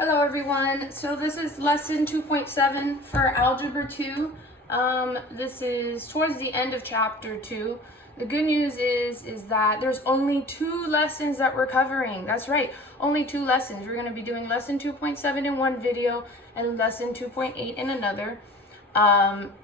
Hello everyone, so this is lesson 2.7 for Algebra 2. This is towards the end of chapter 2. The good news is that there's only 2 lessons that we're covering. That's right, only 2 lessons. We're going to be doing lesson 2.7 in one video and lesson 2.8 in another.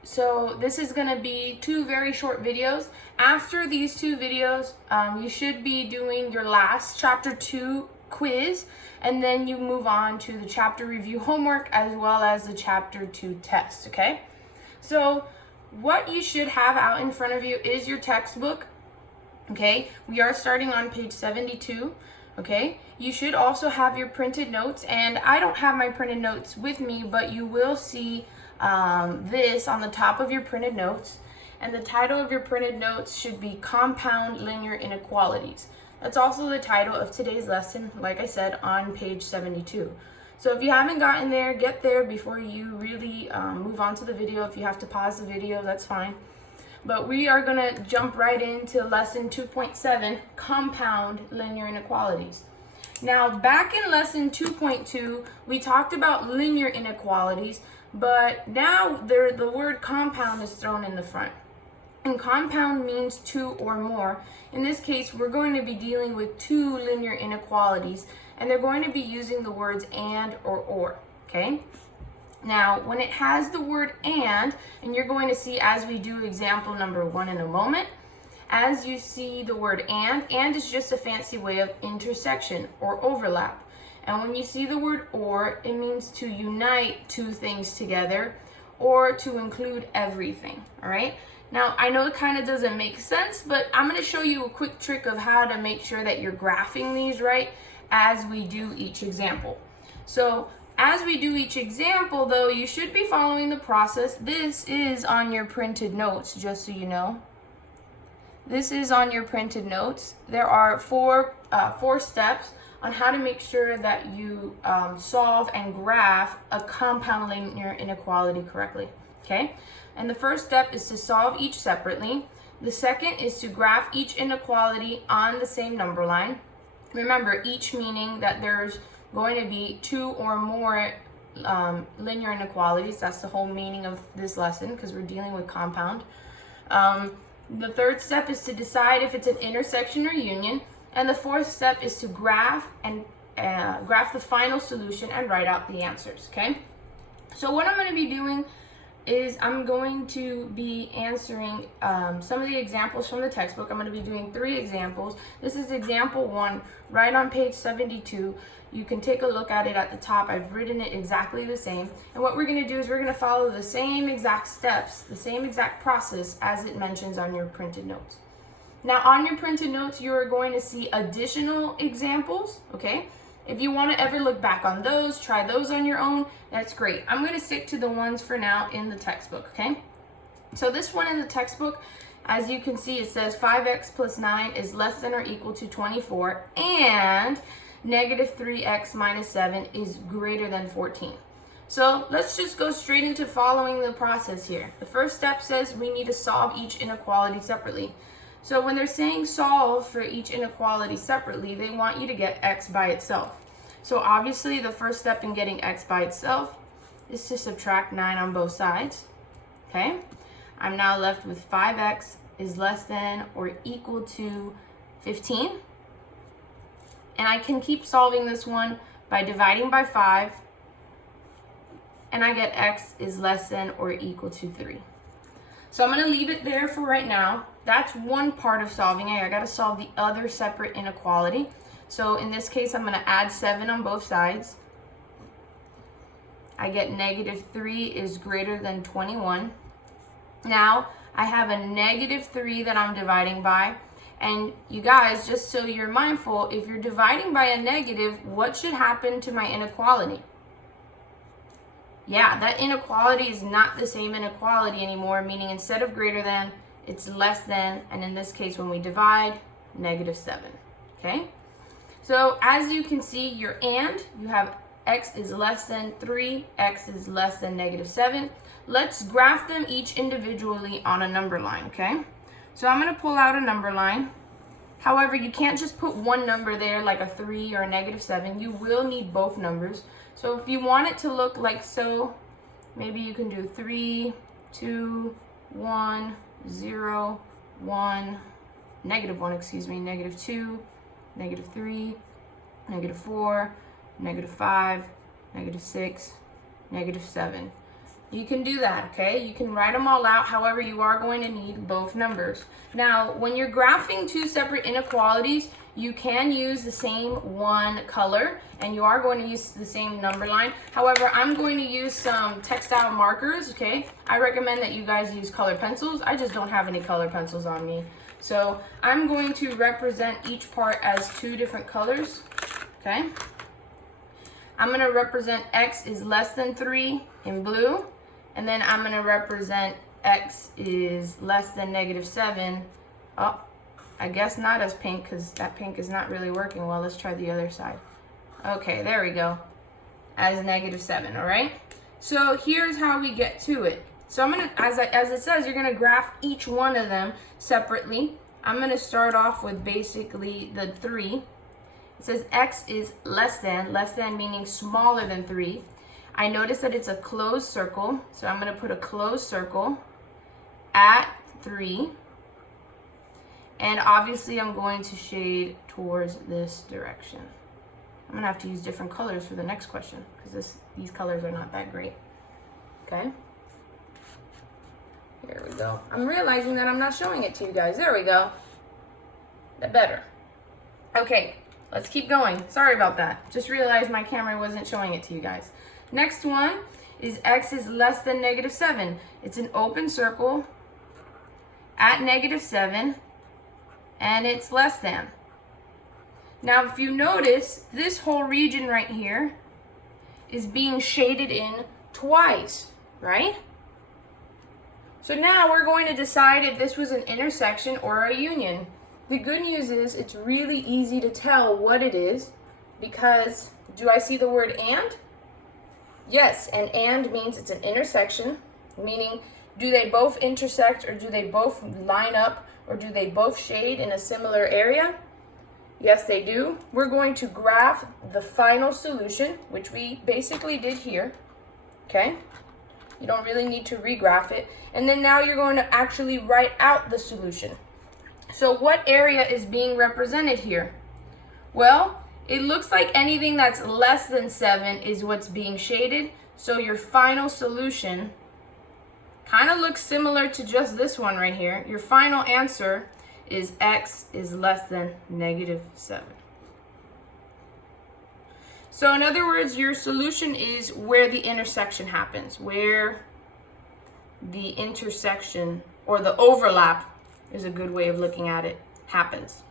So this is going to be 2 very short videos. After these 2 videos, you should be doing your last chapter 2 quiz, and then you move on to the chapter review homework as well as the chapter 2 test. Okay, so what you should have out in front of you is your textbook. Okay, we are starting on page 72. Okay, you should also have your printed notes, and I don't have my printed notes with me, but you will see this on the top of your printed notes, and the title of your printed notes should be Compound Linear Inequalities. That's also the title of today's lesson, like I said, on page 72. So if you haven't gotten there, get there before you really move on to the video. If you have to pause the video, that's fine. But we are going to jump right into lesson 2.7, Compound Linear Inequalities. Now, back in lesson 2.2, we talked about linear inequalities, but now the word compound is thrown in the front. And compound means 2 or more. In this case, we're going to be dealing with 2 linear inequalities, and they're going to be using the words and or, okay? Now, when it has the word and you're going to see as we do example number 1 in a moment, as you see the word and is just a fancy way of intersection or overlap. And when you see the word or, it means to unite 2 things together or to include everything, all right? Now, I know it kind of doesn't make sense, but I'm going to show you a quick trick of how to make sure that you're graphing these right as we do each example. So, as we do each example, though, you should be following the process. This is on your printed notes, just so you know. This is on your printed notes. There are four steps on how to make sure that you solve and graph a compound linear inequality correctly, okay? And the first step is to solve each separately. The second is to graph each inequality on the same number line. Remember, each meaning that there's going to be 2 or more linear inequalities. That's the whole meaning of this lesson because we're dealing with compound. The third step is to decide if it's an intersection or union. And the fourth step is to graph the final solution and write out the answers, okay? So what I'm going to be doing is I'm going to be answering some of the examples from the textbook. I'm going to be doing 3 examples. This is example 1, right on page 72. You can take a look at it at the top. I've written it exactly the same. And what we're going to do is we're going to follow the same exact steps, the same exact process as it mentions on your printed notes. Now, on your printed notes, you're going to see additional examples, okay? If you want to ever look back on those, try those on your own, that's great. I'm going to stick to the ones for now in the textbook, okay? So this one in the textbook, as you can see, it says 5x plus 9 is less than or equal to 24, and negative 3x minus 7 is greater than 14. So let's just go straight into following the process here. The first step says we need to solve each inequality separately. So when they're saying solve for each inequality separately, they want you to get x by itself. So obviously the first step in getting x by itself is to subtract 9 on both sides. Okay? I'm now left with 5x is less than or equal to 15. And I can keep solving this one by dividing by 5. And I get x is less than or equal to 3. So I'm going to leave it there for right now. That's one part of solving it. I got to solve the other separate inequality. So in this case, I'm going to add 7 on both sides. I get negative 3 is greater than 21. Now, I have a negative 3 that I'm dividing by. And you guys, just so you're mindful, if you're dividing by a negative, what should happen to my inequality? Yeah, that inequality is not the same inequality anymore, meaning instead of greater than, it's less than, and in this case, when we divide, negative 7, okay? So as you can see, you have x is less than 3, x is less than negative 7. Let's graph them each individually on a number line, okay? So I'm going to pull out a number line, However, you can't just put one number there like a 3 or a -7. You will need both numbers. So if you want it to look like so, maybe you can do 3, 2, 1, 0, 1, -1, excuse me, -2, -3, -4, -5, -6, -7. You can do that, okay? You can write them all out. However, you are going to need both numbers. Now, when you're graphing two separate inequalities, you can use the same one color, and you are going to use the same number line. However, I'm going to use some textile markers, okay? I recommend that you guys use colored pencils. I just don't have any colored pencils on me. So I'm going to represent each part as two different colors, okay? I'm going to represent x is less than 3 in blue, and then I'm going to represent x is less than -7. Oh, I guess not as pink, because that pink is not really working well. Let's try the other side. Okay, there we go. As -7, all right? So here's how we get to it. So I'm going to, as it says, you're going to graph each one of them separately. I'm going to start off with basically the 3. It says x is less than meaning smaller than 3. I notice that it's a closed circle, so I'm going to put a closed circle at 3. And obviously I'm going to shade towards this direction. I'm going to have to use different colors for the next question, because these colors are not that great. Okay? Here we go. I'm realizing that I'm not showing it to you guys. There we go. That better. Okay, let's keep going. Sorry about that. Just realized my camera wasn't showing it to you guys. Next one is x is less than -7. It's an open circle at -7, and it's less than. Now, if you notice, this whole region right here is being shaded in twice, right? So now we're going to decide if this was an intersection or a union. The good news is it's really easy to tell what it is, because do I see the word and? Yes, and means it's an intersection, meaning do they both intersect, or do they both line up, or do they both shade in a similar area? Yes, they do. We're going to graph the final solution, which we basically did here, okay? You don't really need to regraph it. And then now you're going to actually write out the solution. So what area is being represented here? Well, it looks like anything that's less than 7 is what's being shaded. So your final solution kind of looks similar to just this one right here. Your final answer is x is less than -7. So in other words, your solution is where the intersection happens, where the intersection or the overlap is a good way of looking at it, happens.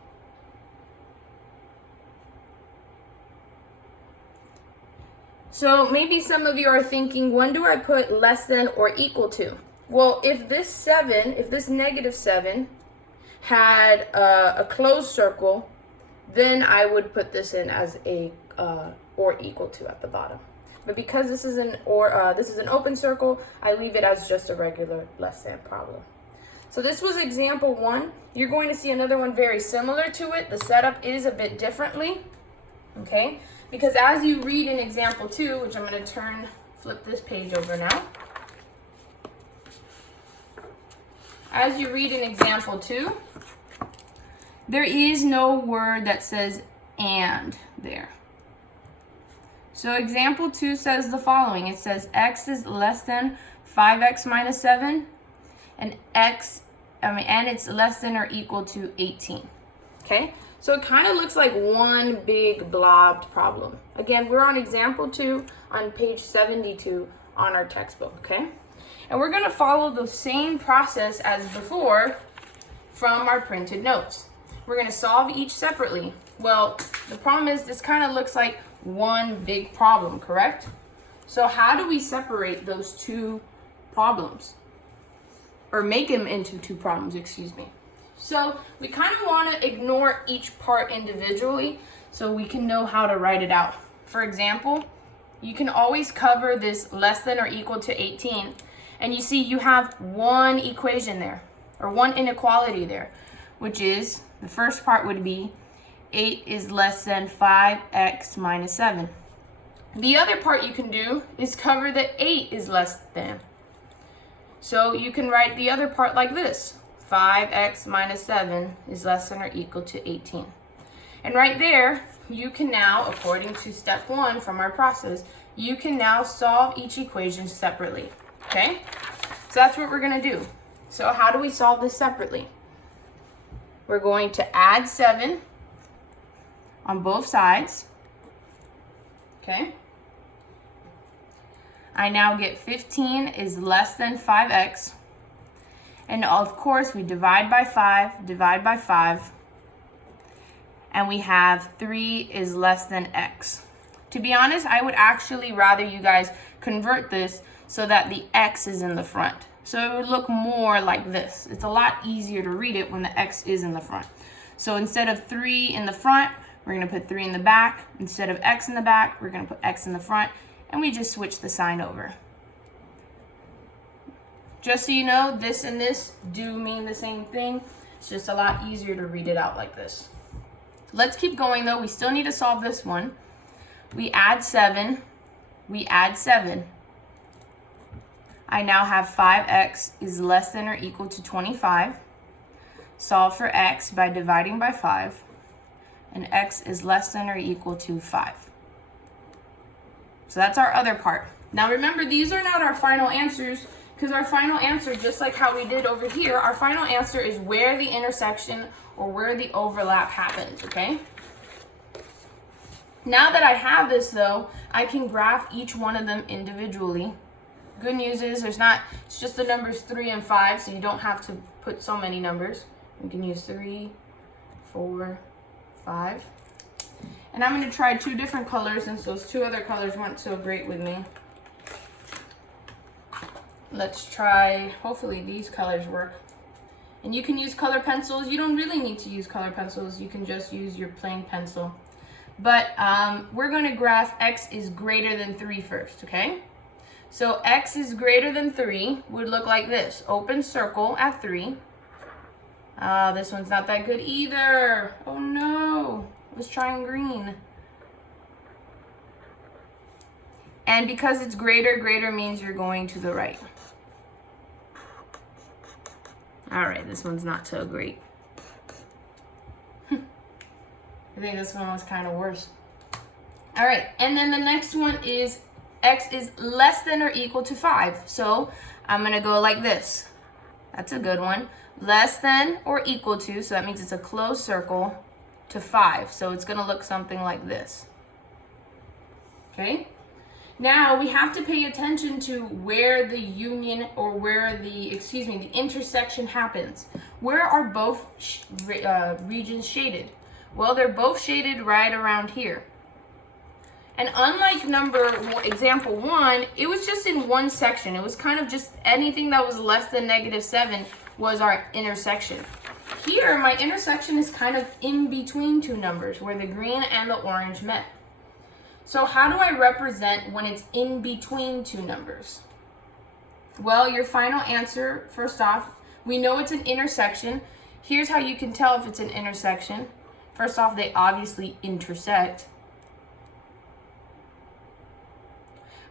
So maybe some of you are thinking, when do I put less than or equal to? Well, if this -7 had a closed circle, then I would put this in as a or equal to at the bottom. But because this is an open circle, I leave it as just a regular less than problem. So this was example 1. You're going to see another one very similar to it. The setup is a bit differently, okay? Because as you read in example 2, which I'm going to flip this page over now. As you read in example 2, there is no word that says and there. So example 2 says the following. It says x is less than 5x minus 7, and it's less than or equal to 18. Okay? So it kind of looks like one big blobbed problem. Again, we're on example 2 on page 72 on our textbook, okay? And we're going to follow the same process as before from our printed notes. We're going to solve each separately. Well, the problem is this kind of looks like one big problem, correct? So how do we separate those two problems? Or make them into two problems, excuse me. So we kind of want to ignore each part individually so we can know how to write it out. For example, you can always cover this less than or equal to 18. And you see you have one equation there, or one inequality there. which is, the first part would be 8 is less than 5x minus 7. The other part you can do is cover that 8 is less than. So you can write the other part like this. 5x minus 7 is less than or equal to 18. And right there, you can now, according to step 1 from our process, you can now solve each equation separately, okay? So that's what we're gonna do. So how do we solve this separately? We're going to add 7 on both sides, okay? I now get 15 is less than 5x. And of course, we divide by 5, and we have 3 is less than x. To be honest, I would actually rather you guys convert this so that the x is in the front. So it would look more like this. It's a lot easier to read it when the x is in the front. So instead of 3 in the front, we're gonna put 3 in the back. Instead of x in the back, we're gonna put x in the front, and we just switch the sign over. Just so you know, this and this do mean the same thing. It's just a lot easier to read it out like this. Let's keep going though. We still need to solve this one. We add 7. I now have 5x is less than or equal to 25. Solve for x by dividing by 5. And x is less than or equal to 5. So that's our other part. Now remember, these are not our final answers, because our final answer, just like how we did over here, our final answer is where the intersection or where the overlap happens, okay? Now that I have this though, I can graph each one of them individually. Good news is it's just the numbers 3 and 5, so you don't have to put so many numbers. We can use 3, 4, 5. And I'm gonna try 2 different colors since those 2 other colors weren't so great with me. Let's try, hopefully these colors work. And you can use color pencils. You don't really need to use color pencils. You can just use your plain pencil. But we're going to graph x is greater than 3 first, okay? So x is greater than 3 would look like this. Open circle at 3. This one's not that good either. Oh no, let's try green. And because it's greater means you're going to the right. All right, this one's not so great. I think this one was kind of worse. All right, and then the next one is x is less than or equal to 5. So I'm gonna go like this. That's a good one. Less than or equal to, so that means it's a closed circle, to 5. So it's gonna look something like this. Okay? Now we have to pay attention to where the union, or where the intersection happens. Where are both regions shaded? Well, they're both shaded right around here. And unlike example 1, it was just in one section. It was kind of just anything that was less than -7 was our intersection. Here, my intersection is kind of in between 2 numbers where the green and the orange met. So how do I represent when it's in between 2 numbers? Well, your final answer, first off, we know it's an intersection. Here's how you can tell if it's an intersection. First off, they obviously intersect.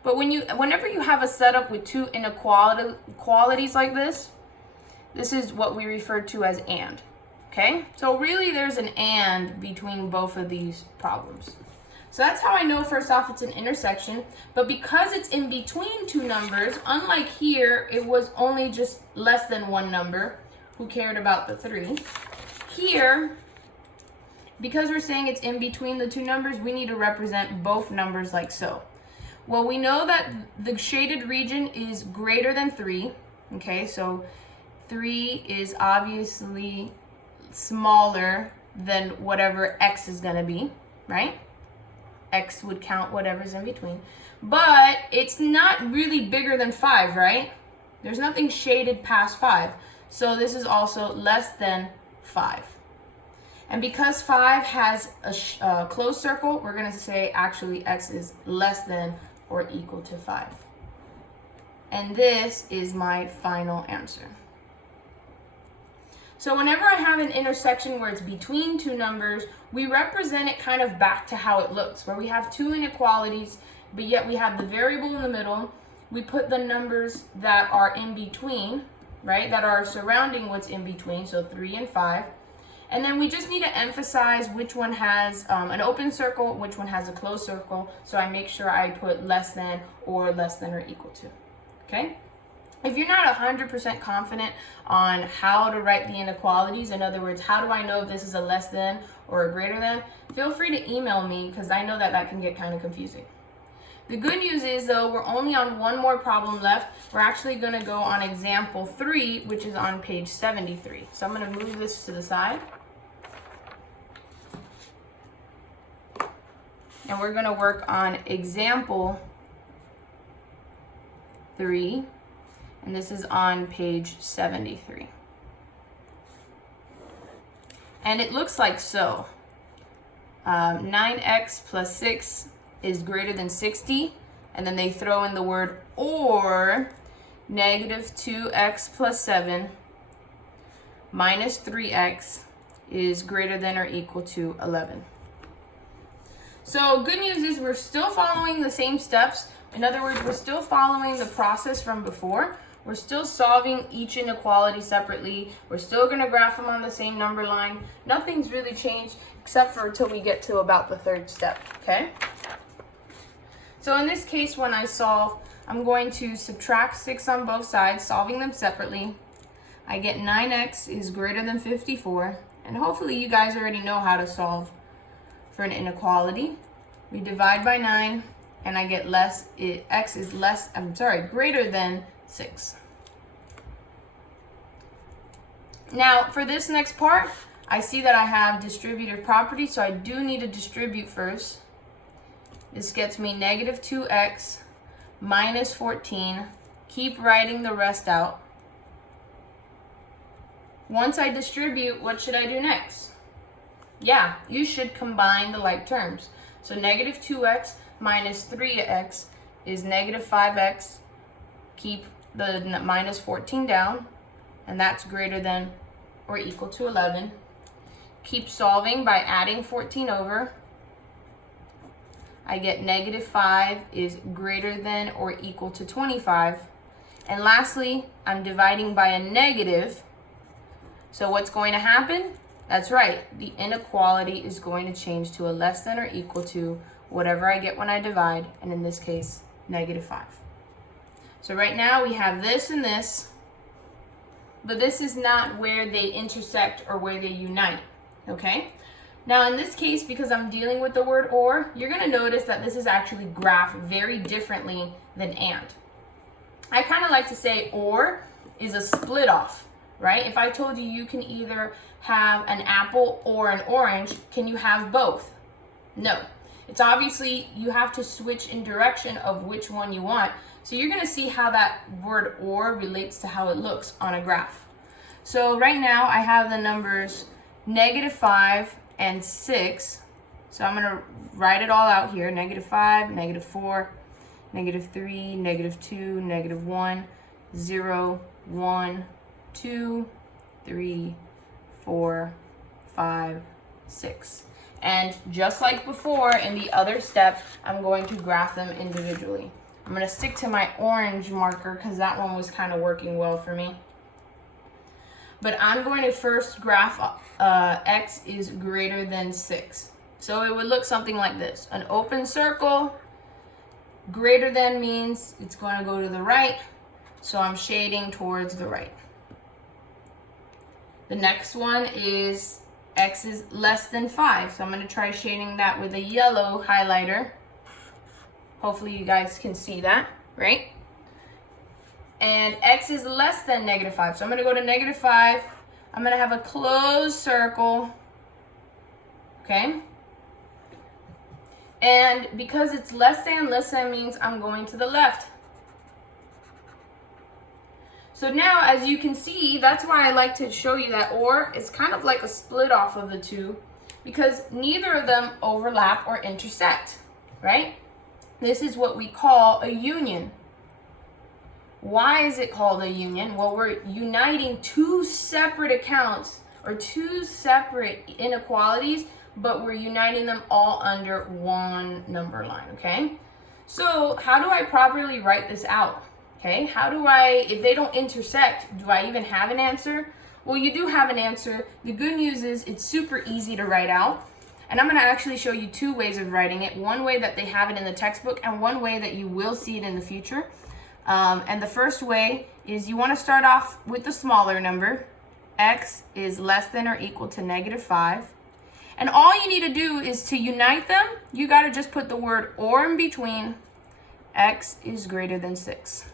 But whenever you have a setup with 2 inequalities like this, this is what we refer to as and. Okay? So really there's an and between both of these problems. So that's how I know, first off, it's an intersection. But because it's in between 2 numbers, unlike here, it was only just less than 1 number. Who cared about the 3? Here, because we're saying it's in between the 2 numbers, we need to represent both numbers like so. Well, we know that the shaded region is greater than 3. Okay, so 3 is obviously smaller than whatever x is going to be, right? X would count whatever's in between. But it's not really bigger than 5, right? There's nothing shaded past 5. So this is also less than 5. And because 5 has a closed circle, we're going to say actually x is less than or equal to 5. And this is my final answer. So whenever I have an intersection where it's between two numbers, we represent it kind of back to how it looks, where we have two inequalities, but yet we have the variable in the middle. We put the numbers that are in between, right, that are surrounding what's in between, so 3 and 5. And then we just need to emphasize which one has an open circle, which one has a closed circle. So I make sure I put less than or equal to, okay? If you're not 100% confident on how to write the inequalities, in other words, how do I know if this is a less than or a greater than, feel free to email me because I know that that can get kind of confusing. The good news is, though, we're only on one more problem left. We're actually going to go on example 3, which is on page 73. So I'm going to move this to the side. And we're going to work on example 3. And this is on page 73. And it looks like so. 9x plus 6 is greater than 60. And then they throw in the word or. Negative 2x plus 7 minus 3x is greater than or equal to 11. So good news is we're still following the same steps. In other words, we're still following the process from before. We're still solving each inequality separately. We're still going to graph them on the same number line. Nothing's really changed except for until we get to about the third step, okay? So in this case, when I solve, I'm going to subtract 6 on both sides, solving them separately. I get 9x is greater than 54. And hopefully you guys already know how to solve for an inequality. We divide by 9, and I get x is greater than 6. Now, for this next part, I see that I have distributive property, so I do need to distribute first. This gets me negative 2x minus 14. Keep writing the rest out. Once I distribute, what should I do next? Yeah, you should combine the like terms. So negative 2x minus 3x is negative 5x. Keep the minus 14 down, and that's greater than or equal to 11. Keep solving by adding 14 over. I get negative 5 is greater than or equal to 25. And lastly, I'm dividing by a negative. So what's going to happen? That's right, the inequality is going to change to a less than or equal to whatever I get when I divide, and in this case, negative 5. So right now we have this and this, but this is not where they intersect or where they unite, okay? Now in this case, because I'm dealing with the word or, you're gonna notice that this is actually graphed very differently than and. I kind of like to say or is a split off, right? If I told you you can either have an apple or an orange, can you have both? No. It's obviously you have to switch in direction of which one you want. So you're going to see how that word or relates to how it looks on a graph. So right now I have the numbers negative 5 and 6. So I'm going to write it all out here. Negative 5, negative 4, negative 3, negative 2, negative 1, 0, 1, 2, 3, 4, 5, 6. And just like before in the other step, I'm going to graph them individually. I'm going to stick to my orange marker because that one was kind of working well for me. But I'm going to first graph x is greater than 6. So it would look something like this. An open circle, greater than means it's going to go to the right. So I'm shading towards the right. The next one is x is less than 5. So I'm going to try shading that with a yellow highlighter. Hopefully you guys can see that, right? And x is less than negative 5. So I'm going to go to negative 5. I'm going to have a closed circle. Okay? And because it's less than means I'm going to the left. So now, as you can see, that's why I like to show you that or. It's kind of like a split off of the two because neither of them overlap or intersect, right? This is what we call a union. Why is it called a union? Well, we're uniting two separate accounts or two separate inequalities, but we're uniting them all under one number line, okay? So how do I properly write this out? Okay, how do I, if they don't intersect, do I even have an answer? Well, you do have an answer. The good news is it's super easy to write out. And I'm going to actually show you two ways of writing it. One way that they have it in the textbook and one way that you will see it in the future. And the first way is you want to start off with the smaller number. X is less than or equal to -5. And all you need to do is to unite them. You got to just put the word or in between. X is greater than 6.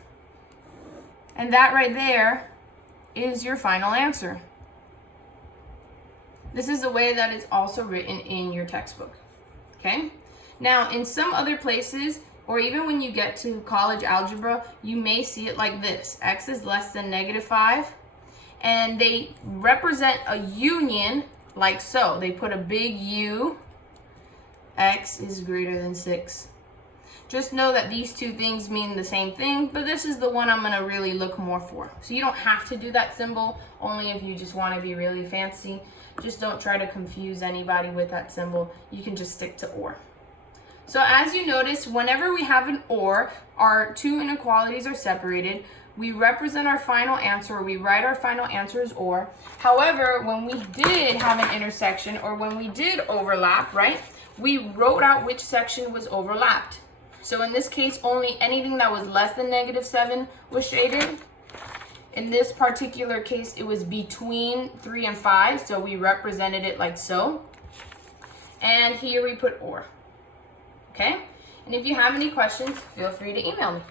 And that right there is your final answer. This is the way that it's also written in your textbook. Okay? Now, in some other places, or even when you get to college algebra, you may see it like this. X is less than -5. And they represent a union like so. They put a big U. X is greater than 6. Just know that these two things mean the same thing, but this is the one I'm going to really look more for. So you don't have to do that symbol, only if you just want to be really fancy. Just don't try to confuse anybody with that symbol. You can just stick to or. So as you notice, whenever we have an or, our two inequalities are separated. We represent our final answer, or we write our final answer as or. However, when we did have an intersection, or when we did overlap, right, we wrote out which section was overlapped. So in this case, only anything that was less than -7 was shaded. In this particular case, it was between 3 and 5, so we represented it like so. And here we put or. Okay? And if you have any questions, feel free to email me.